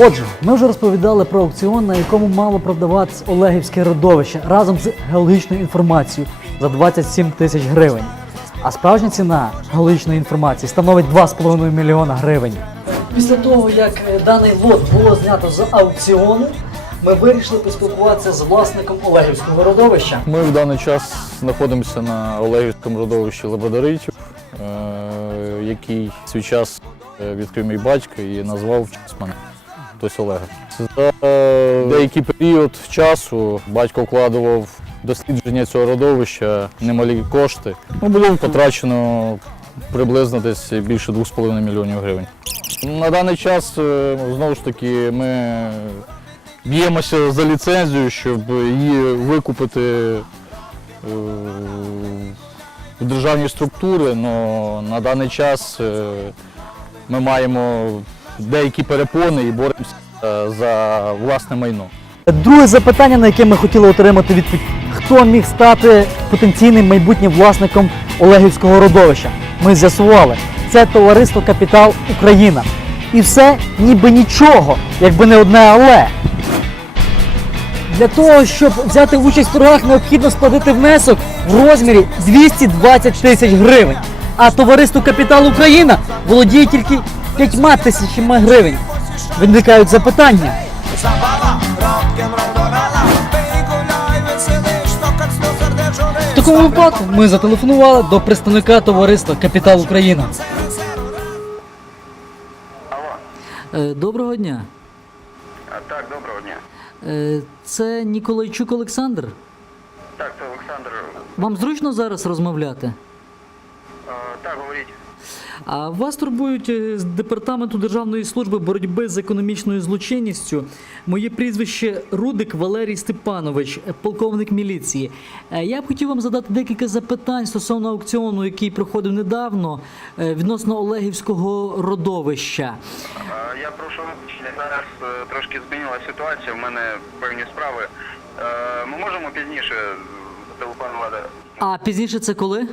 Отже, ми вже розповідали про аукціон, на якому мало продаватись Олегівське родовище разом з геологічною інформацією за 27 тисяч гривень. А справжня ціна геологічної інформації становить 2,5 мільйона гривень. Після того, як е, даний лот було знято з аукціону, ми вирішили поспілкуватися з власником Олегівського родовища. Ми в даний час знаходимося на Олегівському родовищі Лебедоритів, е, який свій час е, відкрив мій батько і назвав мене. Тобто Олега. За деякий період часу батько вкладував дослідження цього родовища немалі кошти. Ну, було потрачено приблизно десь більше 2,5 мільйонів гривень. На даний час е, знову ж таки ми б'ємося за ліцензію, щоб її викупити е, в державні структури, але на даний час е, ми маємо деякі перепони і боремося е, за власне майно. Друге запитання, на яке ми хотіли отримати відповідь: хто міг стати потенційним майбутнім власником Олегівського родовища? Ми з'ясували, це товариство Капітал Україна. І все ніби нічого, якби не одне але. Для того, щоб взяти участь в торгах, необхідно сплатити внесок в розмірі 220 тисяч гривень. А товариство Капітал Україна володіє тільки 5 тисячами гривень. Виникають запитання. В такому випадку ми зателефонували до представника товариства Капітал Україна. Е, Доброго дня. А, Так, доброго дня. Е, Це Ніколайчук Олександр. Так, це Олександр. Вам зручно зараз розмовляти? А, Так, говоріть. А вас турбують е, з департаменту Державної служби боротьби з економічною злочинністю. Моє прізвище Рудик Валерій Степанович, полковник міліції. Е, Я б хотів вам задати декілька запитань стосовно аукціону, який проходив недавно е, відносно Олегівського родовища. Я прошу зараз трошки змінилася ситуація, в мене певні справи. Ми можемо пізніше телефонувати. А пізніше це коли?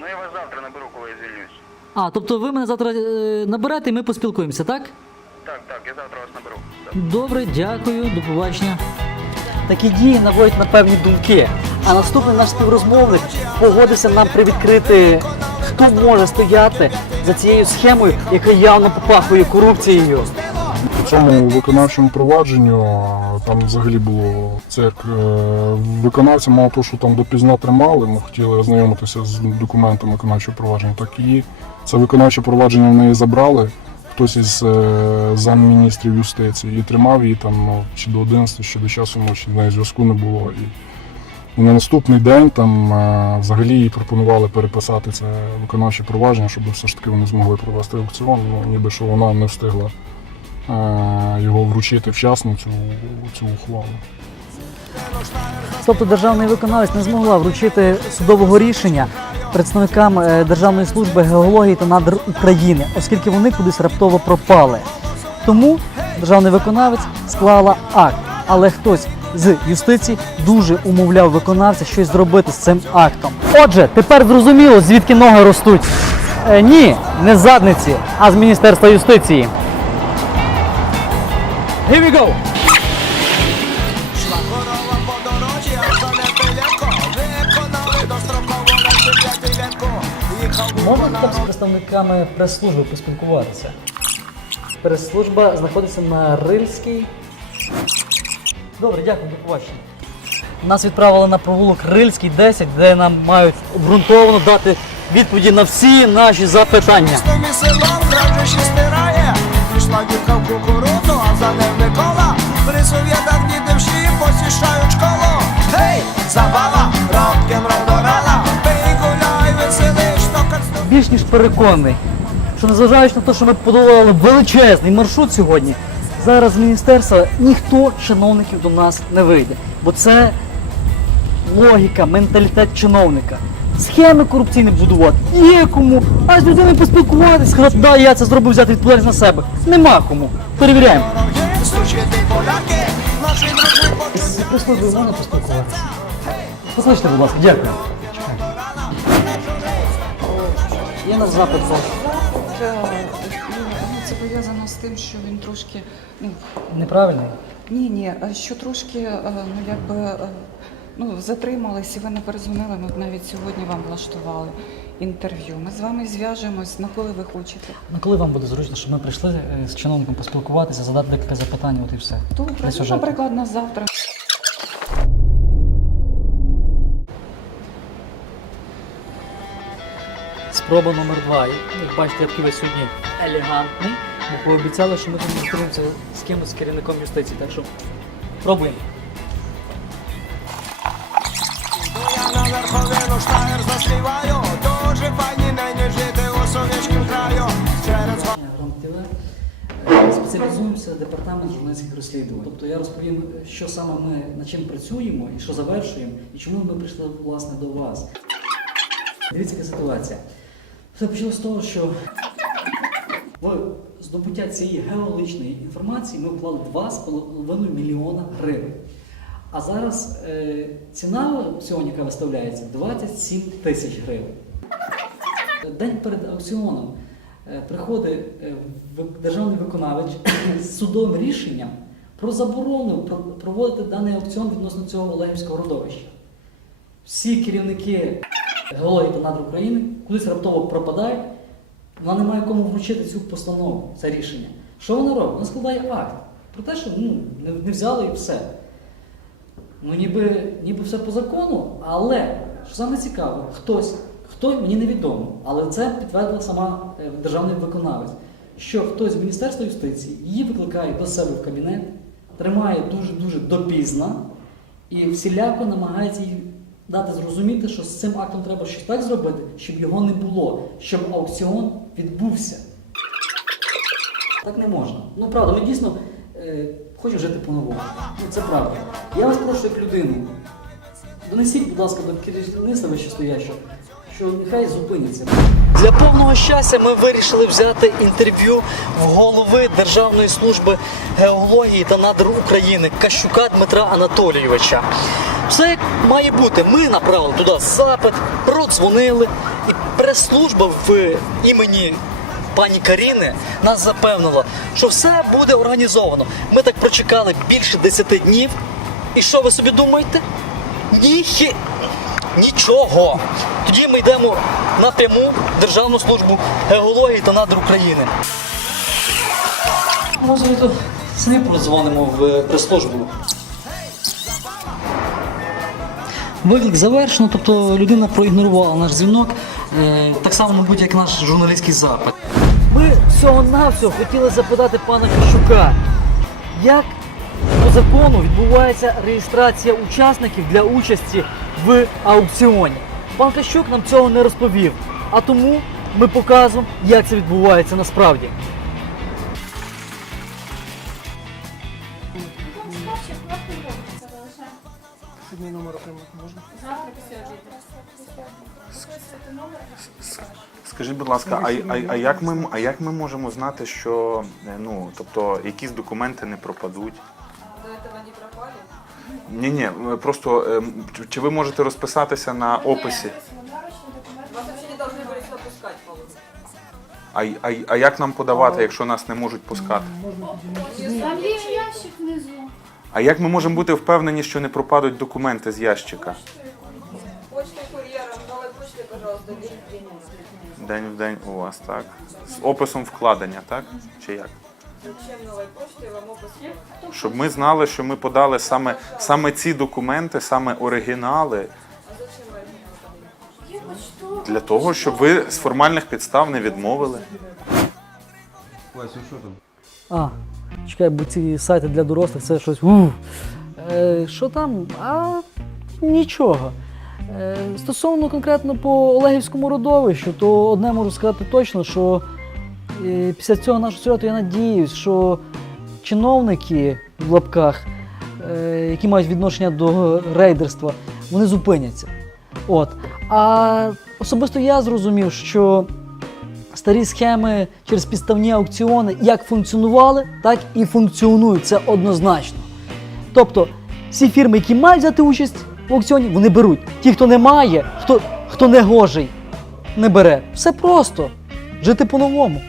Ну, я вас завтра наберу, коли я звільнюсь. А, тобто ви мене завтра е, наберете і ми поспілкуємося, так? Так, так, я завтра вас наберу. Добре, дякую, до побачення. Такі дії наводять на певні думки. А наступний наш співрозмовник погодився нам привідкрити, хто може стояти за цією схемою, яка явно попахує корупцією. У цьому виконавчому провадженню а, там взагалі було цирк. Е, Виконавця мало того, що там допізна тримали, ми хотіли ознайомитися з документом виконавчого провадження, так і це виконавче провадження в неї забрали. Хтось із е, замміністрів юстиції і тримав її там ну, чи до 11, чи до часу ночі, неї зв'язку не було. І, і на наступний день там е, взагалі їй пропонували переписати це виконавче провадження, щоб все ж таки вони змогли провести аукціон, ну ніби що вона не встигла е, його вручити вчасно цю, цю ухвалу. Тобто державний виконавець не змогла вручити судового рішення представникам е, Державної служби геології та надр України, оскільки вони кудись раптово пропали. Тому державний виконавець склала акт, але хтось з юстиції дуже умовляв виконавця щось зробити з цим актом. Отже, тепер зрозуміло, звідки ноги ростуть. Е, ні, не з задниці, а з Міністерства юстиції. Here we go! Можна так з представниками прес-служби поспілкуватися? Прес-служба знаходиться на Рильській. Добре, дякую, до побачення. Нас відправили на провулок Рильський 10, де нам мають обґрунтовано дати відповіді на всі наші запитання. Пішла дівка в кукурудзу, а за ним Микола. При совєтах діти всі посіщають школу. Гей, забава, Більш ніж переконаний, що незважаючи на те, що ми подолали величезний маршрут сьогодні, зараз з міністерства ніхто чиновників до нас не вийде. Бо це логіка, менталітет чиновника. Схеми корупційні будувати є кому, а з людиною поспілкуватися, сказати, да, я це зробив взяти відповідальність на себе. Нема кому. Перевіряємо. Послухайте, будь ласка, дякую. Є наш запит. Це пов'язано з тим, що він трошки, ну Неправильний. ні, ні, що трошки, е, ну якби е, ну затримались, і ви не перезвонили. Ми навіть сьогодні вам влаштували інтерв'ю. Ми з вами зв'яжемось, на коли ви хочете. Ну коли вам буде зручно, щоб ми прийшли е, з чиновником поспілкуватися, задати декілька запитань, от і все. Добре, ну, наприклад, на завтра. Спроба номер два. Як бачите, я такий сьогодні елегантний, бо пообіцяли, що ми там зустрінемося з кимось з керівником юстиції. Так що пробуємо. Спеціалізуємося департамент журналістських розслідувань. Тобто я розповім, що саме ми над чим працюємо і що завершуємо, і чому ми прийшли власне до вас. Дивіться, яка ситуація. Все почалося з того, що в здобуття цієї геологічної інформації ми вклали 2,5 мільйона гривень. А зараз е, ціна сьогодні, яка виставляється, 27 тисяч гривень. День перед аукціоном е, приходить е, державний виконавець з судовим рішенням про заборону про- проводити даний аукціон відносно цього Олегівського родовища. Всі керівники геології та надр України кудись раптово пропадають, вона не має кому вручити цю постанову, це рішення. Що вона робить? Вона складає акт про те, що ну, не, взяли і все. Ну, ніби, ніби все по закону, але що саме цікаве, хтось, хто мені невідомо, але це підтвердила сама е, державний виконавець, що хтось з Міністерства юстиції її викликає до себе в кабінет, тримає дуже-дуже допізно і всіляко намагається їй дати зрозуміти, що з цим актом треба щось так зробити, щоб його не було, щоб аукціон відбувся. Так не можна. Ну правда, ми дійсно е, хочемо жити по-новому. Ну, це правда. Я вас прошу як людину. Донесіть, будь ласка, до керівництва вищестоящого, що нехай зупиняться. Для повного щастя ми вирішили взяти інтерв'ю в голови Державної служби геології та надр України Кащука Дмитра Анатолійовича. Все як має бути. Ми направили туди запит, продзвонили, і прес-служба в імені пані Каріни нас запевнила, що все буде організовано. Ми так прочекали більше 10 днів. І що ви собі думаєте? Ніхі... Нічого. Тоді ми йдемо напряму в Державну службу геології та надр України. Може, ми тут самі продзвонимо в прес-службу. Виклик завершено, тобто людина проігнорувала наш дзвінок, е, так само, мабуть, як наш журналістський запит. Ми всього-навсього хотіли запитати пана Кищука, як по закону відбувається реєстрація учасників для участі в аукціоні. Пан Кащук нам цього не розповів, а тому ми показуємо, як це відбувається насправді. Скажіть, будь ласка, а, а, а, як ми, а як ми можемо знати, що е, ну, тобто, якісь документи не пропадуть? Ні, ні, просто ем, чи- чи ви можете розписатися на описі? А, й- а, й- а як нам подавати, якщо нас не можуть пускати? Там є ящик внизу. А як ми можемо бути впевнені, що не пропадуть документи з ящика? Почтой курьером, новой почтой, пожалуйста, день в день. День в день у вас, так? З описом вкладення, так? Чи як? Зачем новой почтой вам опуск? Щоб ми знали, що ми подали саме, саме ці документи, саме оригінали, Є почтова. для того, щоб ви з формальних підстав не відмовили. А, чекай, бо ці сайти для дорослих це щось. ух. Е, що там? А нічого. Е, стосовно конкретно по Олегівському родовищу, то одне можу сказати точно, що е, після цього нашого сюжету я надіюсь, що чиновники в лапках, е, які мають відношення до рейдерства, вони зупиняться. От. А особисто я зрозумів, що старі схеми через підставні аукціони як функціонували, так і функціонують. Це однозначно. Тобто, всі фірми, які мають взяти участь в аукціоні, вони беруть. Ті, хто не має, хто, хто не гожий, не бере. Все просто. Жити по-новому.